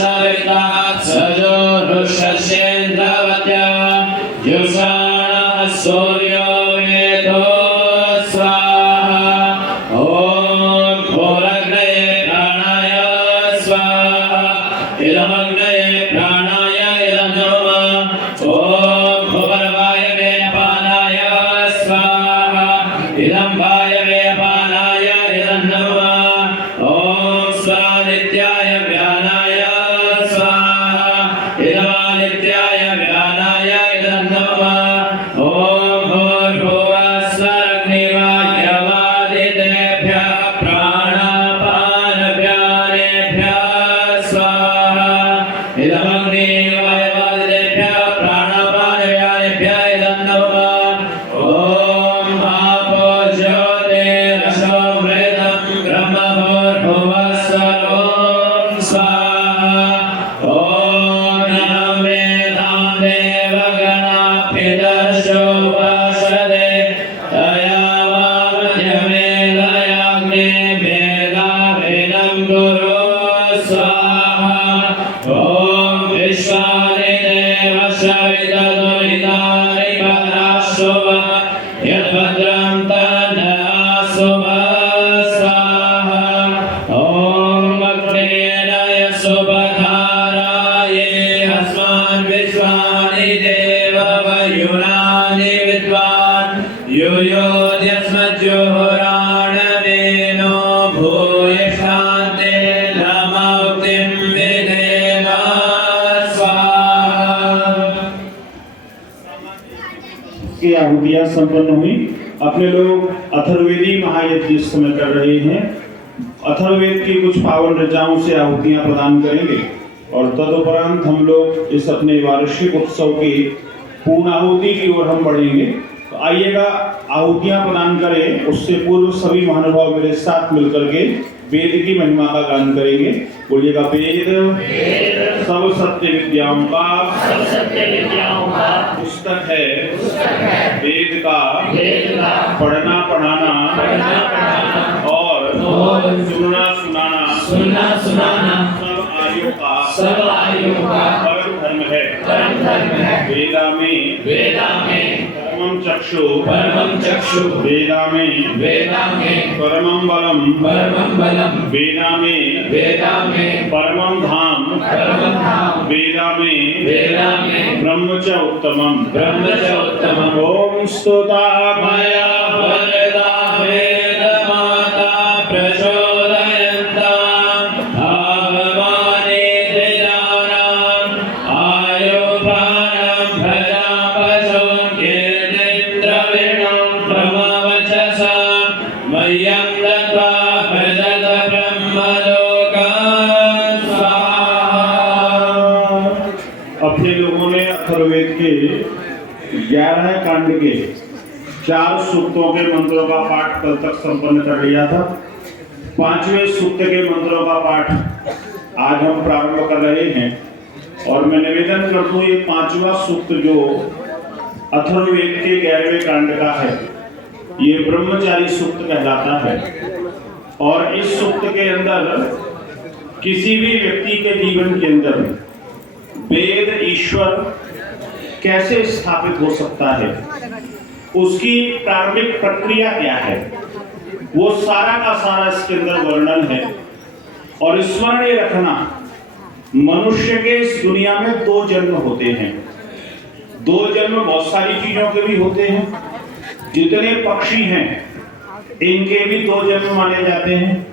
सविता सजो ऋषस्येन्द्रवत्या जुषाणः सूर्यो वेदो स्वाहा ॐ भूरग्नये प्राणाय स्वाहा इदमग्नये प्राणाय इदं नमः ॐ भूर्वायवे अपानाय स्वाहा इदं वायवे अपानाय इदं नमः ॐ स्वादित्याय व्यानाय स्वाहा इदमादित्याय व्यानाय इदं नमः ॐ भूर्भुवः स्वरग्निवायवादितेभ्यः प्राणापानव्यानेभ्यः स्वाहा इदमग्निवायवादितेभ्यः प्राणापानव्यानेभ्यः इदं नमः ॐ आपो ज्योतिरसो मृतं ब्रह्मभूर्भुवः स्वरों स्वाहा ॐ नमः वेदां देवगणाभ्यदर्शो वासदे तया वामध्यमे दयाग्ने मेधावेनं गुरो स्वाहा ॐ विश्वानि देवस्य विदधुरितानि पराशुभः यद्भद्रं तन्नःशुभः स्वाहा ॐ अग्नेन यशुभधाराये अस्मान् विश्वानि देववयुनानि विद्वान् युयोध्यस्मज्जुहोराणवेनो भूयशान्ते नमोक्तिं विधेम स्वाहा। की आहुतियां संपन्न हुई। अपने लोग अथर्ववेदी महायज्ञ इस समय कर रहे हैं। अथर्ववेद की कुछ पावन ऋचाओं से आहुतियां प्रदान करेंगे और तदुपरांत हम लोग इस अपने वार्षिक उत्सव की पूर्णाहुति की ओर हम बढ़ेंगे। तो आइएगा आहुतियां प्रदान करें, उससे पूर्व सभी महानुभाव मेरे साथ मिलकर के वेद की महिमा का गान करेंगे। बोलिएगा वेद सब सत्य विद्याओं का पुस्तक है, वेद का पढ़ना पढ़ाना और सुनना सुनाना सब आयु का परम धर्म है। वेदा में परमं चक्षु वेदा में परमं बलम वेदा में परमं धाम वेदा में ब्रह्म च उत्तमम् ओम स्तुता मया वरदा वेदमाता प्रचोदयन्ताम् भावमाने त्रिजानाम् आयुर्भानं भजापशुं कीर्तिन्द्रविणं ब्रह्मवचसा मह्यं दत्त्वा भजत ब्रह्मलोकान् स्वाहा। अपने लोगों ने अथर्ववेद के 11 कांड के 4 सूक्तों के मंत्रों का पाठ कल तक संपन्न कर लिया था। 5वें सूक्त के मंत्रों का पाठ आज हम प्रारंभ कर रहे हैं और मैं निवेदन करता हूँ ये 5वां सूक्त जो अथर्ववेद के 11वें कांड का है, ये ब्रह्मचारी सूक्त कहलाता है। और इस सूक्त के अंदर किसी भी व्यक्ति के जीवन के अंदर वेद ईश्वर कैसे स्थापित हो सकता है, उसकी प्रारंभिक प्रक्रिया क्या है, वो सारा का सारा इसके अंदर वर्णन है। और स्मरण रखना, मनुष्य के इस दुनिया में 2 जन्म होते हैं। 2 जन्म बहुत सारी चीजों के भी होते हैं। जितने पक्षी हैं इनके भी 2 जन्म माने जाते हैं।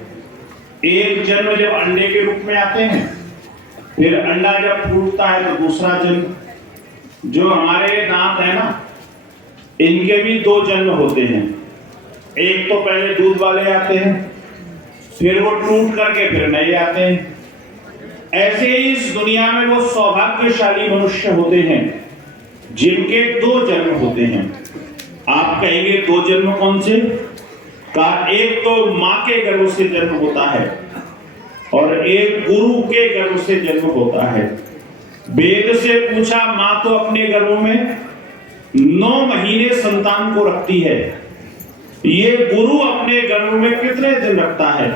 एक जन्म जब अंडे के रूप में आते हैं, फिर अंडा जब फूटता है तो दूसरा जन्म। जो हमारे दांत है ना, इनके भी 2 जन्म होते हैं। एक तो पहले दूध वाले आते हैं, फिर वो टूट करके फिर नए आते हैं। ऐसे ही इस दुनिया में वो सौभाग्यशाली मनुष्य होते हैं जिनके 2 जन्म होते हैं। आप कहेंगे 2 जन्म कौन से? का एक तो माँ के गर्भ से जन्म होता है और एक गुरु के गर्भ से जन्म होता है। वेद से पूछा, माँ तो अपने गर्भ में 9 महीने संतान को रखती है, ये गुरु अपने गर्भ में कितने दिन रखता है?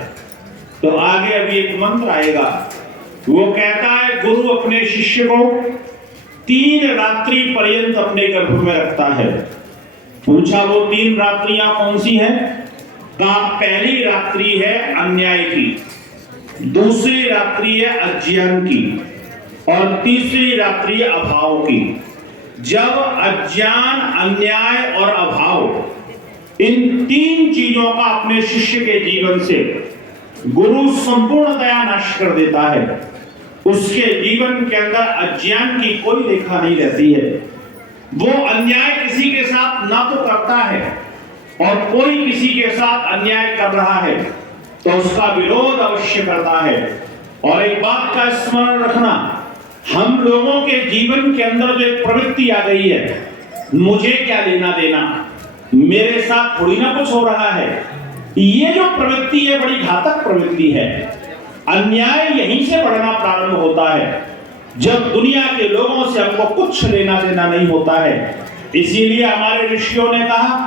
तो आगे अभी एक मंत्र आएगा, वो कहता है गुरु अपने शिष्य को 3 रात्रि पर्यंत अपने गर्भ में रखता है। पूछा वो 3 रात्रियां कौन सी हैं? कहा पहली रात्रि है अन्याय की, दूसरी रात्रि है अज्ञान की और तीसरी रात्रि है अभाव की। जब अज्ञान, अन्याय और अभाव इन 3 चीजों का अपने शिष्य के जीवन से गुरु संपूर्णतया नाश कर देता है, उसके जीवन के अंदर अज्ञान की कोई रेखा नहीं रहती है। वो अन्याय किसी के साथ ना तो करता है और कोई किसी के साथ अन्याय कर रहा है तो उसका विरोध अवश्य करता है। और एक बात का स्मरण रखना, हम लोगों के जीवन के अंदर जो एक प्रवृत्ति आ गई है, मुझे क्या लेना देना, मेरे साथ थोड़ी ना कुछ हो रहा है, ये जो प्रवृत्ति है बड़ी घातक प्रवृत्ति है। अन्याय यहीं से बढ़ना प्रारंभ होता है जब दुनिया के लोगों से हमको कुछ लेना देना नहीं होता है। इसीलिए हमारे ऋषियों ने कहा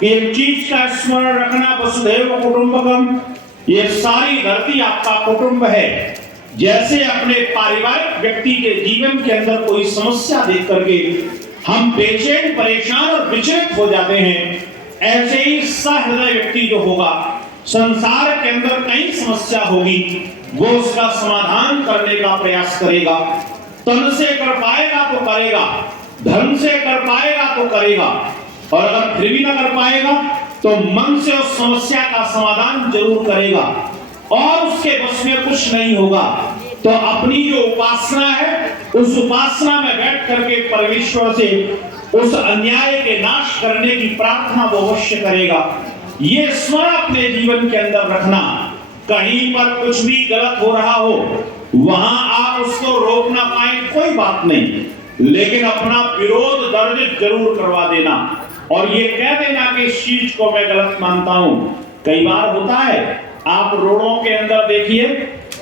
कि एक चीज का स्मरण रखना, वसुधैव कुटुंबकम, ये सारी धरती आपका कुटुंब है। जैसे अपने पारिवारिक व्यक्ति के जीवन के अंदर कोई समस्या देख करके हम बेचैन, परेशान और विचलित हो जाते हैं, ऐसे ही सहृदय व्यक्ति जो होगा, संसार के अंदर कई समस्या होगी, वो उसका समाधान करने का प्रयास करेगा। तन से कर पाएगा तो करेगा, धन से कर पाएगा तो करेगा, और अगर फिर भी ना कर पाएगा तो मन से उस समस्या का समाधान जरूर करेगा। और उसके बस में कुछ नहीं होगा तो अपनी जो उपासना है, उस उपासना में बैठ करके परमेश्वर से उस अन्याय के नाश करने की प्रार्थना वो अवश्य करेगा। ये स्मरण अपने जीवन के अंदर रखना, कहीं पर कुछ भी गलत हो रहा हो, वहां आप उसको रोक ना पाए कोई बात नहीं, लेकिन अपना विरोध दर्ज जरूर करवा देना और ये कह देना कि इस चीज को मैं गलत मानता हूं। कई बार होता है, आप रोडों के अंदर देखिए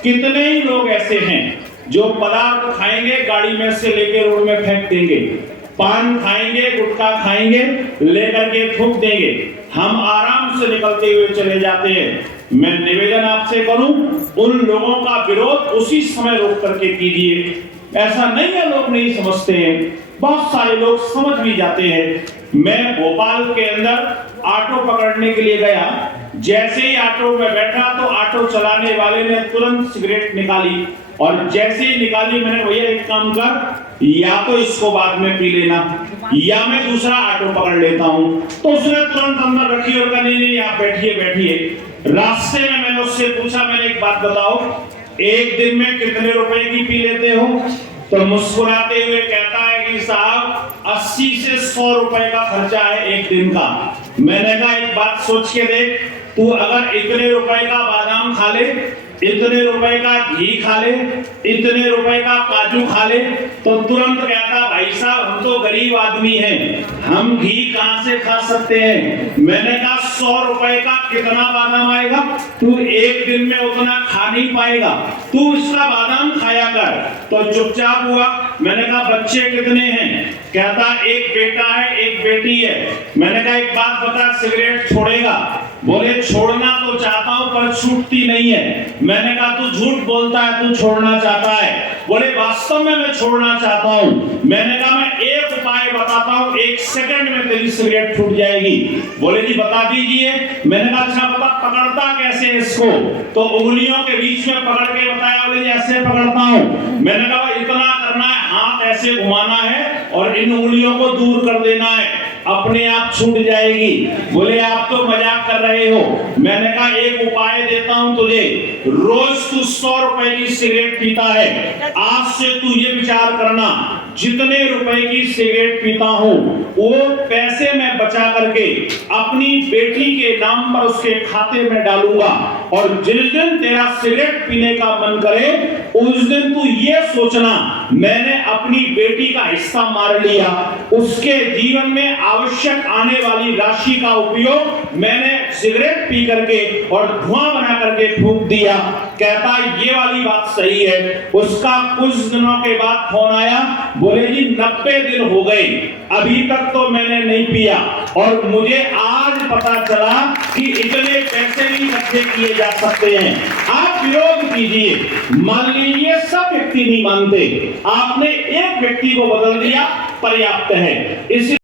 कितने ही लोग ऐसे हैं जो पदार्थ खाएंगे, गाड़ी में से लेके रोड में फेंक देंगे, पान खाएंगे, गुटखा खाएंगे, लेकर के थूक देंगे, हम आराम से निकलते हुए चले जाते हैं। मैं निवेदन आपसे करूं, उन लोगों का विरोध उसी समय रोक करके कीजिए। ऐसा नहीं है लोग नहीं समझते हैं, बहुत सारे लोग समझ भी जाते हैं। मैं भोपाल के अंदर ऑटो पकड़ने के लिए गया, जैसे ही ऑटो में बैठा तो ऑटो चलाने वाले ने तुरंत सिगरेट निकाली और जैसे ही निकाली मैंने, भैया एक काम कर, या तो इसको बाद में पी लेना या मैं दूसरा ऑटो पकड़ लेता हूं। तो उसने तुरंत अंदर रखी और कहा नहीं आप बैठिए बैठिए। रास्ते में मैंने उससे पूछा, मैंने एक बात बताओ, एक दिन में कितने रुपए की पी लेते हो? तो मुस्कुराते हुए कहता है कि साहब 80 से 100 रुपए का खर्चा है एक दिन का। मैंने कहा एक बात सोच के देख, तू अगर इतने रुपए का बादाम खा ले, इतने रुपए का घी खा ले, इतने रुपए का काजू खा ले, तो तुरंत कहता भाई साहब हम तो गरीब आदमी हैं, हम घी कहां से खा सकते हैं। मैंने कहा 100 रुपए का कितना बादाम आएगा? तू एक दिन में उतना खा नहीं पाएगा, तू इसका बादाम खाया कर। तो चुपचाप हुआ। मैंने कहा बच्चे कितने हैं? कहता एक बेटा है एक बेटी है। मैंने कहा एक बात बता, सिगरेट छोड़ेगा? बोले छोड़ना तो चाहता हूं पर छूटती नहीं है। मैंने कहा तू झूठ बोलता है, तू छोड़ना चाहता है। बोले वास्तव में मैं छोड़ना चाहता हूं। मैंने कहा मैं एक उपाय बताता हूं, 1 सेकंड में तेरी सिगरेट छूट जाएगी। बोले जी बता दीजिए। मैंने कहा अच्छा बता, पकड़ता कैसे इसको? तो उंगलियों के बीच में पकड़ के बताया। बोले ऐसे पकड़ता हूं। मैंने कहा इतना करना है, हाथ ऐसे घुमाना है और इन उंगलियों को दूर कर देना है, अपने आप छूट जाएगी। बोले आप तो मजाक कर रहे हो। मैंने कहा एक उपाय देता हूं तुझे, रोज तू 100 रुपए की सिगरेट पीता है, आज से तू ये विचार करना जितने रुपए की सिगरेट पीता हूं वो पैसे मैं बचा करके अपनी बेटी के नाम पर उसके खाते में डालूंगा, और जिस दिन तेरा सिगरेट पीने का मन करे उस दिन तू ये सोचना मैंने अपनी बेटी का हिस्सा मार लिया, उसके जीवन में आवश्यक आने वाली राशि का उपयोग मैंने सिगरेट पी करके और धुआं बना करके फूंक दिया। कहता ये वाली बात सही है। उसका कुछ दिनों के बाद फोन आया, बोले जी 90 दिन हो गए अभी तक तो मैंने नहीं पिया, और मुझे आज पता चला कि इतने पैसे भी इकट्ठे किए जा सकते हैं। आप विरोध कीजिए। मान लीजिए सब व्यक्ति नहीं मानते, आपने एक व्यक्ति को बदल दिया, पर्याप्त है। इसी